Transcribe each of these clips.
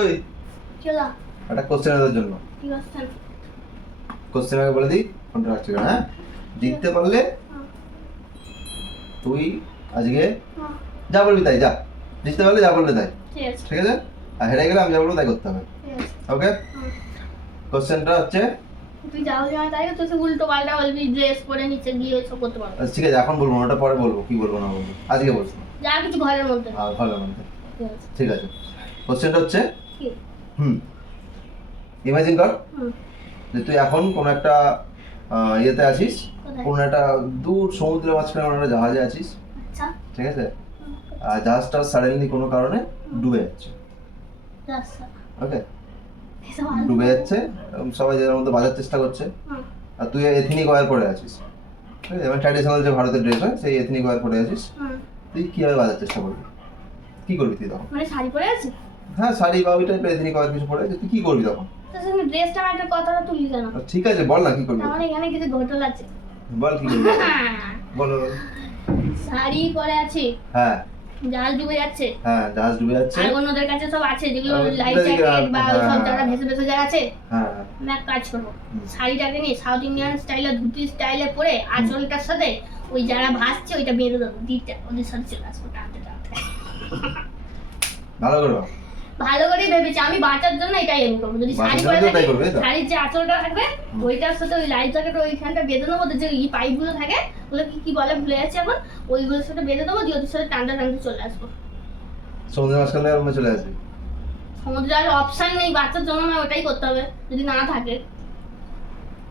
ওই চলো একটা কোশ্চেনের জন্য কি কোশ্চেন? কোশ্চেন আগে বলে দিই, ফোনটা রাখছি কেন, হ্যাঁ? জিততে পারলে তুই আজকে যা বলবি তাই, যা। জিততে পারলে যা বললে তাই, ঠিক আছে ঠিক আছে? আর হেরে গেলে আমি যা বলবো তাই করতে হবে, ঠিক আছে। ওকে? কোশ্চেনটা হচ্ছে, তুই যাও যাও তাই তো তুই উল্টো পাল্টা বলবি, ড্রেস পরে নিচে গিয়ে ওসব করতে পারবো না। ঠিক আছে এখন বলবো না, ওটা পরে বলবো, কি বলবো না বলবো, আজকে বলছি। যা কিছু ঘরের মধ্যে। ভালো মন্দ, ঠিক আছে ঠিক আছে। কোশ্চেনটা হচ্ছে, কি? ইমাজিন কর হুম যে তুই এখন কোনো একটা ইয়েতে আছিস, কোথায়? কোনো একটা দূর সমুদ্রের মাঝখানে কোনো একটা জাহাজে আছিস, আচ্ছা ঠিক আছে? আর জাহাজটা সাডেনলি কোনো কারণে ডুবে যাচ্ছে, আচ্ছা ওকে? এসব আলু। ডুবে যাচ্ছে, সবাই যাদের মধ্যে বাঁচার চেষ্টা করছে, হুম, আর তুই এথনিক ওয়্যার পরে আছিস, ঠিক আছে? এবং ট্র্যাডিশনাল যে ভারতের ড্রেস হয় সেই এথনিক ওয়্যার পরে আছিস। হুম। তুই কীভাবে বাঁচার চেষ্টা করবি, কি করবি তুই তখন? মানে শাড়ি পরে আছি হ্যাঁ, শাড়ি বা ওই টাইপের এথনিক ওয়্যার কিছু পরে আছে, তুই কি করবি তখন? তার সঙ্গে ড্রেসটা একটা কথাটা তুলি কেন? ঠিক আছে বল না কি করবি, আমার এখানে কিছু ঘটল আছে। বল কি করবি, বলো। শাড়ি পরে আছি, হ্যাঁ জাল ডুবে যাচ্ছে, হ্যাঁ, জাহাজ ডুবে যাচ্ছে। আর অন্যদের কাছে সব আছে যেগুলো আর লাইফ ওদের দিকে, জ্যাকেট বা হ্যাঁ, ওই সব হ্যাঁ, যারা ভেসে ভেসে যায় আছে। হ্যাঁ আমি এক কাজ করবো, শাড়িটাকে নিয়ে সাউথ ইন্ডিয়ান স্টাইলে ধুতি স্টাইলে পরে আঁচলটার সাথে ওই যারা ভাসছে ওইটা বেঁধে দেবো, দিকটা ওদের সাথে চলে আসবো টানতে টানতে। ভালো করবো। ভালো করেই ভেবেছি আমি, বাঁচার জন্য এটাই আমি করবো। যদি শাড়ি বাঁচার পরে জন্য এটাই থাকি, করবে, তাই তো? শাড়ির যে আঁচলটা থাকবে ওইটার সাথে ওই লাইফ জ্যাকেট ওইখানটা বেঁধে দেবো, ওদের যে এই পাইপগুলো থাকে ওগুলো কি কি বলে ভুলে যাচ্ছি এখন, ওইগুলোর সাথে বেঁধে দেবো, দিয়ে ওদের সাথে টানতে টানতে চলে আসবো। সমুদ্রের মাঝখানে রুমে চলে আসবি। সমুদ্রে আর অপশন নেই, বাচ্চার জন্য না ওটাই করতে হবে যদি না থাকে।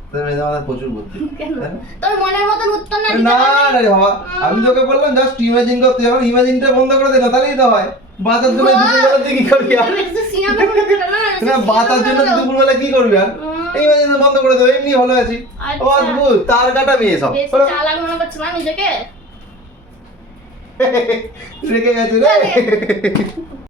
তোদের মেয়েদের মাথায় প্রচুর বুদ্ধি। কেন? তাই না? তোর মনের মতন উত্তর না দিতে না পারলে- না রে বাবা, আমি তোকে বললাম জাস্ট ইমাজিন কর, তুই এখন ইমাজিনটা বন্ধ করে দে না, তাহলেই তো হয়। বাঁচার জন্য দুপুরবেলা তুই কি করবি আর? আমি তো সিনেমা করে দিলাম না, না, বাঁচার জন্য তুই দুপুরবেলা কি করবি আর? ইমাজিন বন্ধ করে দেবো, এমনি ভালো আছি। আচ্ছা। অদ্ভুত, তার কাটা মেয়ে সব। বেশি চালাক মনে করছে না নিজেকে? রেখে গেছে রে।